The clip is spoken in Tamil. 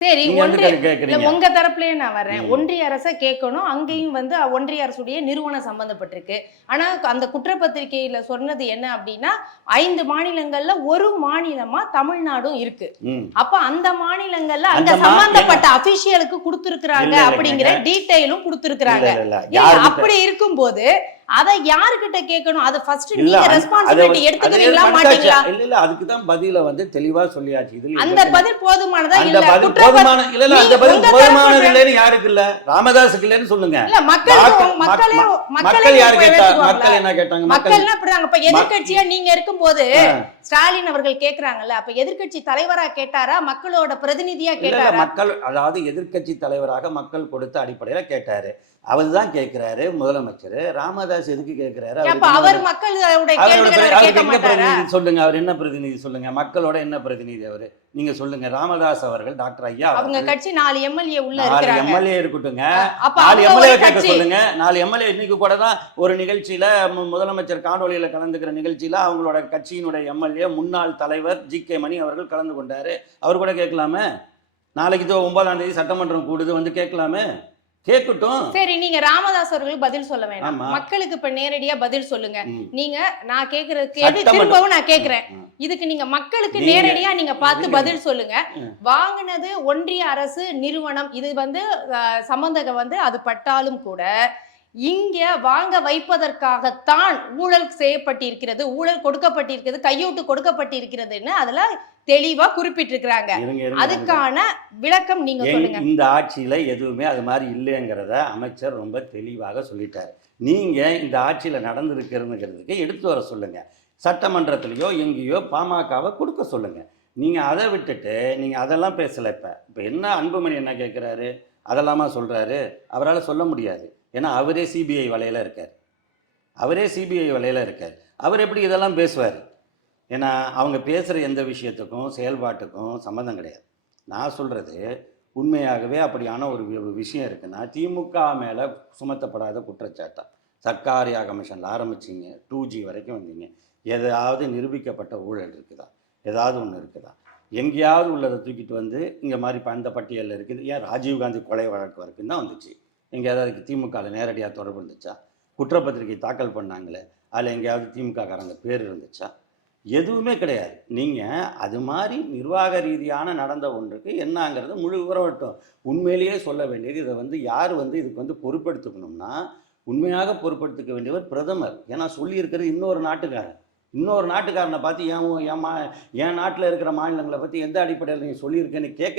சரி, உங்க தரப்புலயே நான் வரேன். ஒன்றிய அரசை கேட்கணும். அங்கேயும் வந்து ஒன்றிய அரசுடைய நிறுவனம் சம்பந்தப்பட்டிருக்கு. ஆனா அந்த குற்றப்பத்திரிகையில சொன்னது என்ன அப்படின்னா 5 மாநிலங்கள்ல ஒரு மாநிலமா தமிழ்நாடும் இருக்கு. அப்ப அந்த மாநிலங்கள்ல அங்க சம்பந்தப்பட்ட அபிஷியலுக்கு கொடுத்திருக்கிறாங்க அப்படிங்கிற டீடைலும் கொடுத்திருக்கிறாங்க. அப்படி இருக்கும்போது அதை யாருக்கிட்ட கேட்கணும்? அதை ஃபர்ஸ்ட் நீங்க ரெஸ்பான்சிபிலிட்டி எடுத்துக்குவீங்களா மாட்டீங்களா? இல்ல அதுக்கு தான் பதில வந்து தெளிவா சொல்லியாச்சு. இதுல அந்த பதில் போதுமானதா இல்ல? போதுமான இல்ல அந்த பதில் போதுமானது இல்லன்னு யாருக்கு இல்ல? ராமதாஸுக்கு இல்லன்னு சொல்லுங்க. இல்ல மக்கள் யாரு கேட்டா? மக்கள் என்ன கேட்டாங்க? மக்கள்னா அப்படிதாங்க. இப்ப எதிர்க்கட்சியா நீங்க இருக்கும்போது ஸ்டாலின் அவர்கள் கேக்குறாங்கல்ல, அப்ப எதிர்க்கட்சி தலைவரா கேட்டாரா மக்களோட பிரதிநிதியா கேட்டாரா? மக்கள், அதாவது எதிர்க்கட்சி தலைவராக மக்கள் கொடுத்த அடிப்படையில கேட்டாரு. அவர் தான் கேட்கிறாரு முதலமைச்சர். ராமதாஸ் எதுக்கு கேட்கிறாரு? அவர் மக்களுடைய கேள்விகளை கேட்க மாட்டாரா? சொல்லுங்க, அவர் என்ன பிரதிநிதி சொல்லுங்க, மக்களோட என்ன பிரதிநிதி அவரு? நீங்க சொல்லுங்க. ராமதாஸ் அவர்கள் டாக்டர் ஐயா அவங்க கட்சி 4 எம்எல்ஏ உள்ள இருக்காங்க. 4 எம்எல்ஏ இருக்கட்டுங்க. 4 எம்எல்ஏ கேட்க சொல்லுங்க. 4 எம்எல்ஏ இன்னைக்கு கூட தான் ஒரு நிகழ்ச்சியில முதலமைச்சர் காணொலியில கலந்துக்கிற நிகழ்ச்சியில அவங்களோட கட்சியினுடைய எம்எல்ஏ முன்னாள் தலைவர் ஜி.கே. மணி அவர்கள் கலந்து கொண்டாரு. அவர் கூட கேட்கலாமே. நாளைக்கு 9ஆம் தேதி சட்டமன்றம் கூடுது, வந்து கேட்கலாமே. கேட்கட்டும். சரி, நீங்க ராமதாஸ் அவர்களுக்கு பதில் சொல்ல வேண்டாம். மக்களுக்கு இப்ப நேரடியா பதில் சொல்லுங்க. நீங்க நான் கேக்குறதுக்கு திரும்பவும் நான் கேக்குறேன். இதுக்கு நீங்க மக்களுக்கு நேரடியா நீங்க பார்த்து பதில் சொல்லுங்க. வாங்கினது ஒன்றிய அரசு நிறுவனம், இது வந்து சம்பந்தம் வந்து அது பட்டாலும் கூட இங்க வாங்க வைப்பதற்காகத்தான் ஊழல் செய்யப்பட்டிருக்கிறது, ஊழல் கொடுக்கப்பட்டிருக்கிறது, கையூட்டு கொடுக்கப்பட்டிருக்கிறதுன்னு அதுல தெளிவா குறிப்பிட்டிருக்கிறாங்க. அதுக்கான விளக்கம் நீங்க சொல்லுங்க. இந்த ஆட்சியில எதுவுமே அது மாதிரி இல்லைங்கிறத அமைச்சர் ரொம்ப தெளிவாக சொல்லிட்டாரு. நீங்க இந்த ஆட்சியில நடந்திருக்கிறதுங்கிறதுக்கு எடுத்து வர சொல்லுங்க. சட்டமன்றத்திலேயோ எங்கேயோ பாமகவை கொடுக்க சொல்லுங்க. நீங்க அதை விட்டுட்டு நீங்க அதெல்லாம் பேசல. இப்ப என்ன அன்புமணி என்ன கேட்கிறாரு? அதெல்லாமா சொல்றாரு? அவரால் சொல்ல முடியாது. ஏன்னா அவரே சிபிஐ வலையில இருக்கார். அவர் எப்படி இதெல்லாம் பேசுவார்? ஏன்னா அவங்க பேசுகிற எந்த விஷயத்துக்கும் செயல்பாட்டுக்கும் சம்மந்தம் கிடையாது. நான் சொல்கிறது உண்மையாகவே அப்படியான ஒரு விஷயம் இருக்குன்னா திமுக மேலே சுமத்தப்படாத குற்றச்சாட்டா சர்க்காரியா கமிஷனில் ஆரம்பிச்சிங்க, 2G வரைக்கும் வந்தீங்க. எதாவது நிரூபிக்கப்பட்ட ஊழல் இருக்குதா? ஏதாவது ஒன்று இருக்குதா? எங்கேயாவது உள்ளதை தூக்கிட்டு வந்து இங்கே மாதிரி அந்த பட்டியலில் இருக்குது. ஏன் ராஜீவ்காந்தி கொலை வழக்கு வரைக்கும் தான் வந்துச்சு. எங்கேயாவது அதுக்கு திமுகவில் நேரடியாக தொடர்பு இருந்துச்சா? குற்றப்பத்திரிகை தாக்கல் பண்ணாங்களே, அதில் எங்கேயாவது திமுககாரங்க பேர் இருந்துச்சா? எதுவுமே கிடையாது. நீங்கள் அது மாதிரி நிர்வாக ரீதியான நடந்த ஒன்றுக்கு என்னங்கிறது முழு விவரம் உண்மையிலேயே சொல்ல வேண்டியது. இதை வந்து யார் வந்து இதுக்கு வந்து பொறுப்பெடுத்துக்கணும்னா உண்மையாக பொறுப்பெடுத்துக்க வேண்டியவர் பிரதமர். ஏன்னா சொல்லியிருக்கிறது இன்னொரு நாட்டுக்காரனை பார்த்து என் நாட்டில் இருக்கிற மாநிலங்களை பற்றி எந்த அடிப்படையில் நீங்கள் சொல்லியிருக்கேன்னு கேட்க